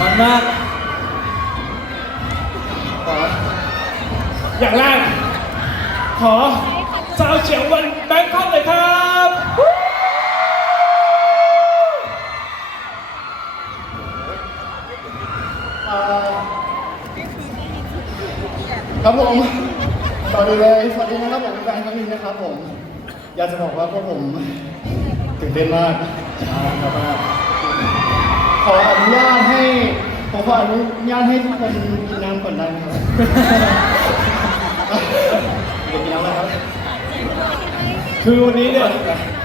มันมากขออย่างแรกขอสาวเฉียววันแบงคอกเลยครับครับผมสวัสดีเลยสวัสดีนะครับผมแฟนครั้งนี้นะครับผม อยากจะบอกว่าพวกผมตื่นเต้นมากช้ามาก ออนุญาตให้ผมขออนุญาตให้ทุกคนกินน้ำก่อนได้ไหมครับเดี๋ยวกินน้ำแล้วครับคือวันนี้เนี่ย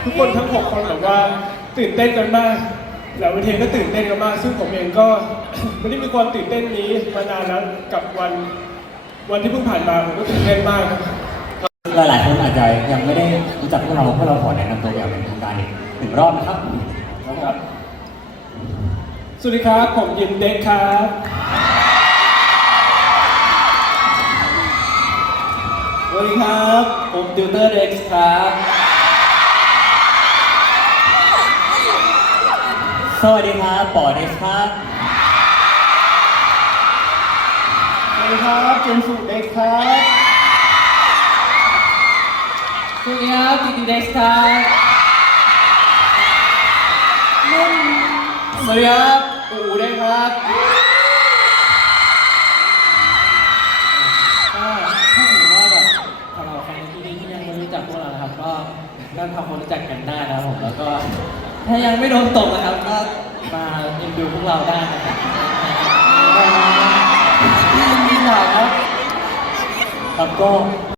ทุกคนทั้งหกคนแบบว่าตื่นเต้นกันมากแล้ววันเทนก็ตื่นเต้นกันมากซึ่งผมเองก็ไม่ได้มีความตื่นเต้นนี้มานานแล้วกับวันวันที่เพิ่งผ่านมาผมก็ตื่นเต้นมากหลายๆคนอาจจะยังไม่ได้รู้จักพวกเราพวกเราขอแนะนำตัวอย่างเป็นทางการอีกหนึ่งรอบนะครับครับ สวัสดีครับ ผมยิมเด็กครับ สวัสดีครับ ผมติวเตอร์เด็กซ์ครับ สวัสดีครับปอเดสครับ สวัสดีครับเจนสุเด็กครับ สวัสดีครับติติเด็กซ์ครับ สวัสดีครับ อู๋เด็กครับก็ถ้าสมมติว่าแบบสำหรับใครที่นี่ที่ยังไม่รู้จักพวกเรานะครับ ก็ก็ทำความรู้จักกันได้นะครับผมแล้วก็ ถ้ายังไม่โดนตกนะครับก็มาเอ็นดูพวกเราได้นะครับมีหลายครับครับก็